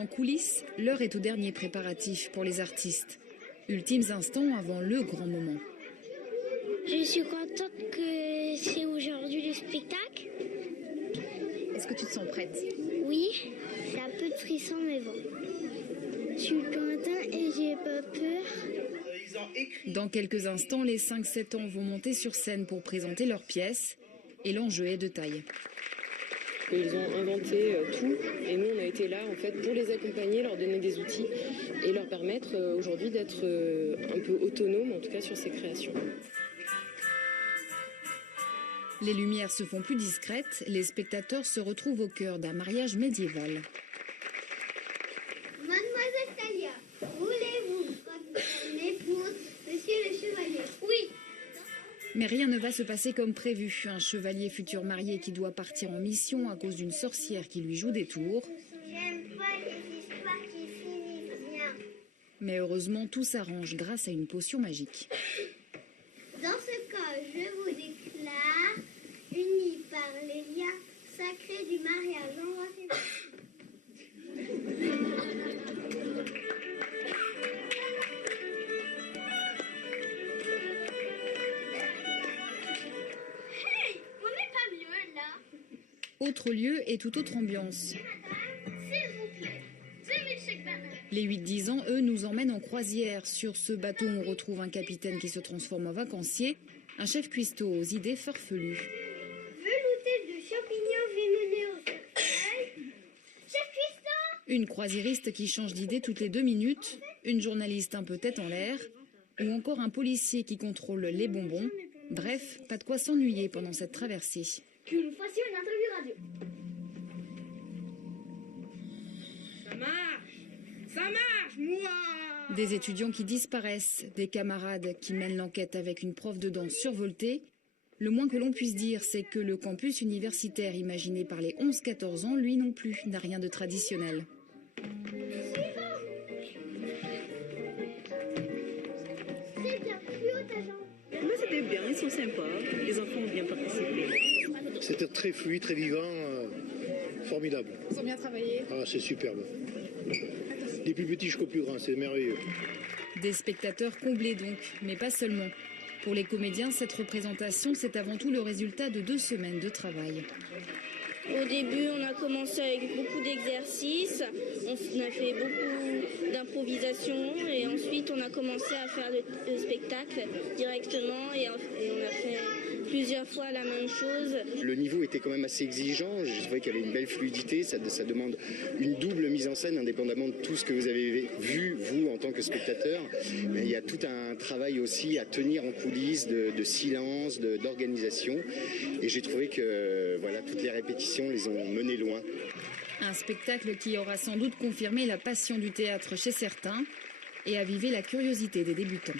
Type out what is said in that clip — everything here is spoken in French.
En coulisses, l'heure est au dernier préparatif pour les artistes. Ultimes instants avant le grand moment. Je suis contente que c'est aujourd'hui le spectacle. Est-ce que tu te sens prête? Oui, j'ai un peu de frisson, mais bon. Je suis contente et j'ai pas peur. Dans quelques instants, les 5-7 ans vont monter sur scène pour présenter leurs pièces. Et l'enjeu est de taille. Ils ont inventé tout et nous on a été là en fait pour les accompagner, leur donner des outils et leur permettre aujourd'hui d'être un peu autonomes en tout cas sur ces créations. Les lumières se font plus discrètes, les spectateurs se retrouvent au cœur d'un mariage médiéval. Mademoiselle Talia, voulez-vous prendre mon épouse, monsieur le chevalier? Oui. Mais rien ne va se passer comme prévu. Un chevalier futur marié qui doit partir en mission à cause d'une sorcière qui lui joue des tours. J'aime pas les histoires qui finissent bien. Mais heureusement, tout s'arrange grâce à une potion magique. Dans ce cas, je vous déclare unis par les liens sacrés du mariage. Hey, on n'est pas mieux là. Autre lieu et toute autre ambiance. S'il vous plaît, 2000 chèques banane. Les 8-10 ans, eux, nous emmènent en croisière. Sur ce bateau, on retrouve un capitaine qui se transforme en vacancier, un chef cuistot aux idées farfelues. Velouté de champignons vénéneux au cercueil. Chef cuistot! Une croisiériste qui change d'idée toutes les 2 minutes, une journaliste un peu tête en l'air, ou encore un policier qui contrôle les bonbons. Bref, pas de quoi s'ennuyer pendant cette traversée. Que nous fassions une interview radio. Ça marche! Ça marche, moi! Des étudiants qui disparaissent, des camarades qui mènent l'enquête avec une prof de danse survoltée. Le moins que l'on puisse dire, c'est que le campus universitaire imaginé par les 11-14 ans, lui non plus, n'a rien de traditionnel. Très bien, plus haut ta jambe. Mais c'était bien, ils sont sympas, les enfants ont bien participé. C'était très fluide, très vivant, formidable. Ils ont bien travaillé. Ah, c'est superbe. Des plus petits jusqu'aux plus grands, c'est merveilleux. Des spectateurs comblés donc, mais pas seulement. Pour les comédiens, cette représentation, c'est avant tout le résultat de 2 semaines de travail. Au début, on a commencé avec beaucoup d'exercices, on a fait beaucoup d'improvisation et ensuite on a commencé à faire le spectacle directement et on a fait plusieurs fois la même chose. Le niveau était quand même assez exigeant, je trouvais qu'il y avait une belle fluidité, ça demande une double mise en scène indépendamment de tout ce que vous avez vu, vous, en tant que spectateur. Mais il y a tout un travail aussi à tenir en coulisses de silence, d'organisation et j'ai trouvé que voilà, toutes les répétitions les ont menés loin. Un spectacle qui aura sans doute confirmé la passion du théâtre chez certains et avivé la curiosité des débutants.